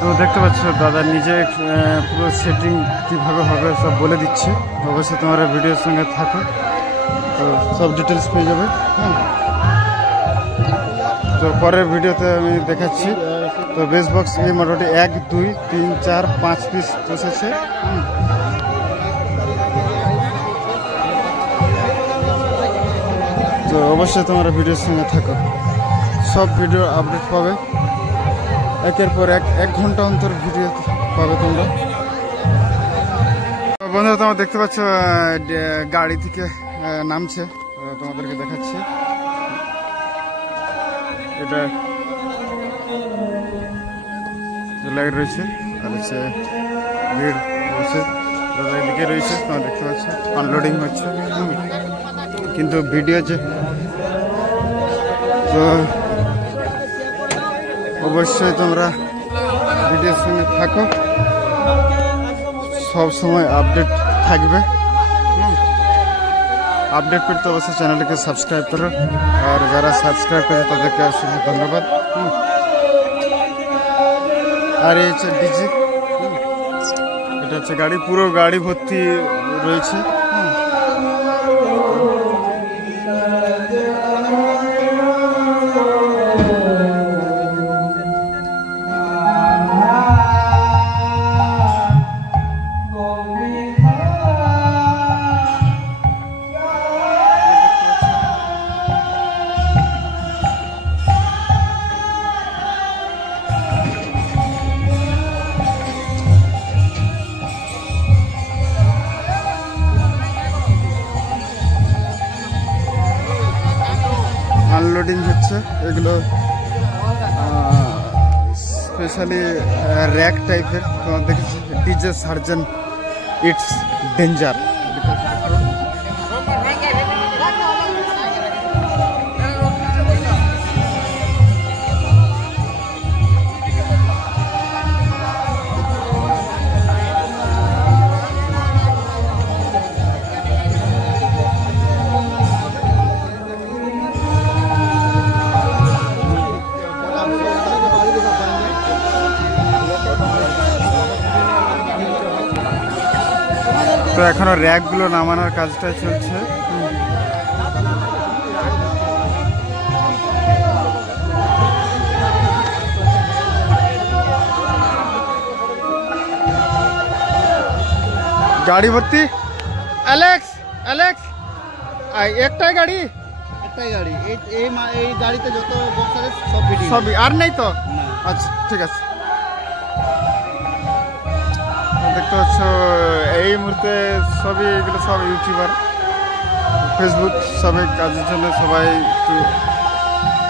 তো দেখতে পাচ্ছ দাদা নিজে পুরো সেটিং কীভাবে হবে সব বলে দিচ্ছে। অবশ্যই তোমরা ভিডিওর সঙ্গে থাকো, তো সব ডিটেলস পেয়ে যাবে। হ্যাঁ, তো পরের ভিডিওতে আমি দেখাচ্ছি। তো বেস বক্স এই মোটামুটি 1 2 3 4 5 পিস বসেছে। তো অবশ্যই তোমরা ভিডিওর সঙ্গে থাকো, সব ভিডিও আপডেট পাবে একের পর এক ঘন্টা অন্তর ভিডিও পাবে তোমরা। বন্ধুরা তোমরা দেখতে পাচ্ছ গাড়ি থেকে নামছে, তোমাদেরকে দেখাচ্ছি। এটা লাইট রয়েছে আর হচ্ছে ভিড় বসে দাদা এদিকে রয়েছে, তোমরা দেখতে পাচ্ছ আনলোডিং হচ্ছে। কিন্তু ভিডিও যে, তো অবশ্যই তোমরা ভিডিওর সঙ্গে থাকো, সব সময় আপডেট থাকবে। আপডেট পেতে অবশ্যই চ্যানেলটিকে সাবস্ক্রাইব করো, আর যারা সাবস্ক্রাইব করে তাদেরকে অসংখ্য ধন্যবাদ। আর এই হচ্ছে ডিজি, এটা হচ্ছে গাড়ি, পুরো গাড়ি ভর্তি রয়েছে। আনলোডিং হচ্ছে এগুলো, স্পেশালি র্যাক টাইপের। তোমার দেখেছি ডিজে সার্জন ইটস ডেঞ্জার। তো এখনো র্যাকগুলো নামানোর কাজটাই চলছে। গাড়ি ভর্তি। অ্যালেক্স অ্যালেক্স একটাই গাড়ি, এই গাড়িতে যত বক্স আছে সবই, আর নেই তো? আচ্ছা ঠিক আছে। দেখতে পাচ্ছ এই মুহূর্তে সবই এগুলো সব ইউটিউবার, ফেসবুক সবাই কাজের জন্য সবাই একটু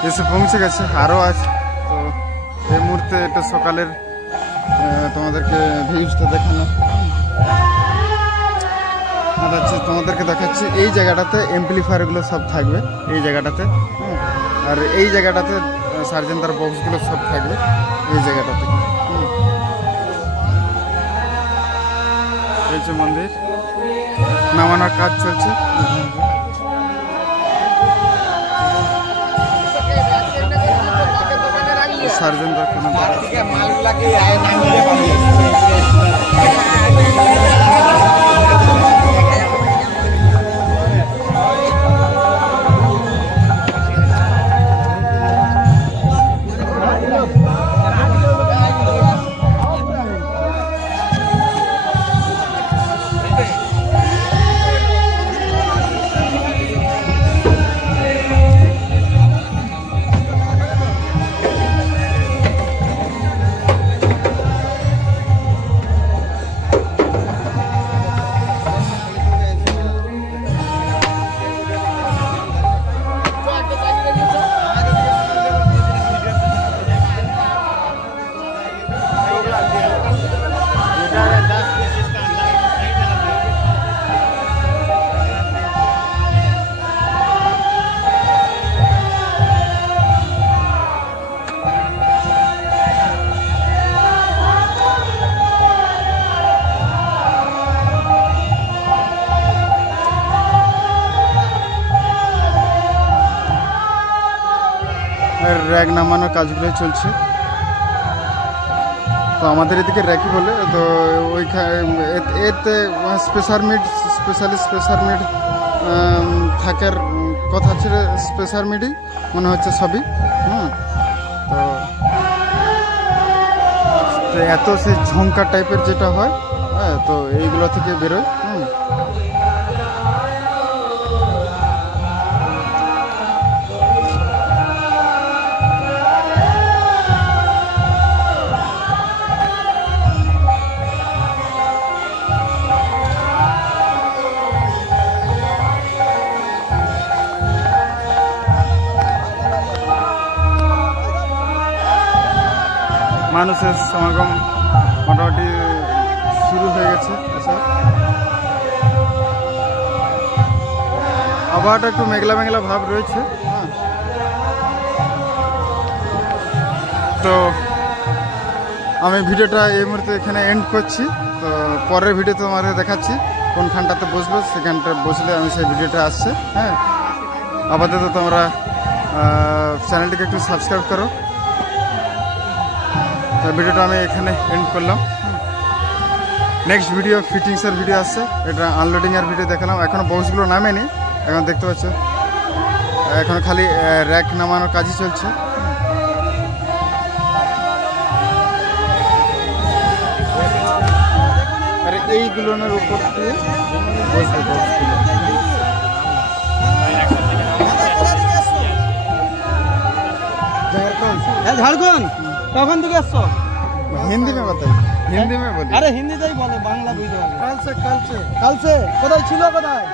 এসে পৌঁছে গেছে, আরও আছে। তো এই মুহূর্তে এটা সকালের তোমাদেরকে ভিউজটা দেখানো আর হচ্ছে তোমাদেরকে দেখাচ্ছি। এই জায়গাটাতে এমপ্লিফায়ারগুলো সব থাকবে এই জায়গাটাতে, আর এই জায়গাটাতে সার্জেন্টার বক্সগুলো সব থাকবে এই জায়গাটাতে। এই যে মন্দির নামানোর কাজ চলছে। সার্জেন্টার কোনো র্যাক নামানোর কাজগুলো চলছে। তো আমাদের এদিকে র্যাকি বলে। তো এতে স্পেশাল মিড থাকার কথা ছিল, স্পেশাল মিডই মনে হচ্ছে সবই। তো এত সেই ঝঙ্কার টাইপের যেটা হয়, হ্যাঁ, তো এইগুলো থেকে বেরোয়। মানুষের সমাগম মোটামুটি শুরু হয়ে গেছে। আবহাওয়াটা একটু মেঘলা মেঘলা ভাব রয়েছে। তো আমি ভিডিওটা এই মুহূর্তে এখানে এন্ড করছি। তো পরের ভিডিওতে তোমাদের দেখাচ্ছি কোনখানটাতে বসবো, সেখানটা বসলে আমি সেই ভিডিওটা আসছে। হ্যাঁ, আপাতত তোমরা চ্যানেলটিকে একটু সাবস্ক্রাইব করো। তো ভিডিওটা আমি এখানে এন্ড করলাম। নেক্সট ভিডিও ফিটিংসের ভিডিও আসছে। এটা আনলোডিংয়ের ভিডিও দেখালাম। এখনও বক্সগুলো নামেনি, এখন দেখতে পাচ্ছ এখন খালি র্যাক নামানোর কাজই চলছে। আর এইগুলোর উপর দিয়ে বসবে বক্সগুলো। झारखंड कौन दिखे আসছো? हिंदी में बताइए। हिंदी में बोलिए। अरे हिंदीতেই বলো, বাংলা বুঝতে পারবে। কালসে কোথায় ছিল? কোথায়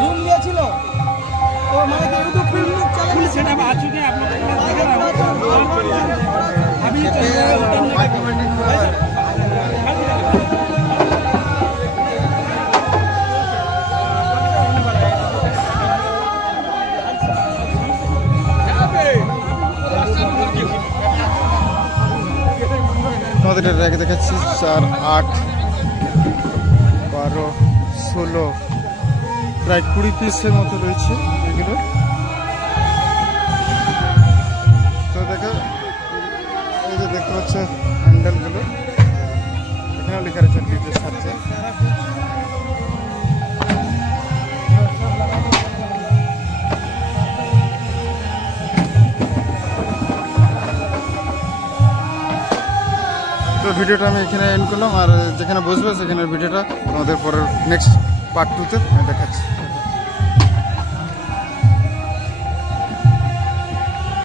রুম নিয়েছিল? ও মানে কি ইউটিউব ফিল্ম চ্যানেল সেটা আজকে আপনাদের দেখে নাও। আমি তোমাদের র্যাক দেখাচ্ছি 4, 8, 12, 16, প্রায় 20 পিসের মতো রয়েছে এগুলো। তো দেখো এই যে দেখতে পাচ্ছ হ্যান্ডেলগুলো, এখানেও লেখা রয়েছে ডিটেলস আছে। তো ভিডিওটা আমি এখানে এন্ড করলাম। আর যেখানে বসবে সেখানে ভিডিওটা আমাদের পরের নেক্সট পার্ট 2-তে দেখাচ্ছি।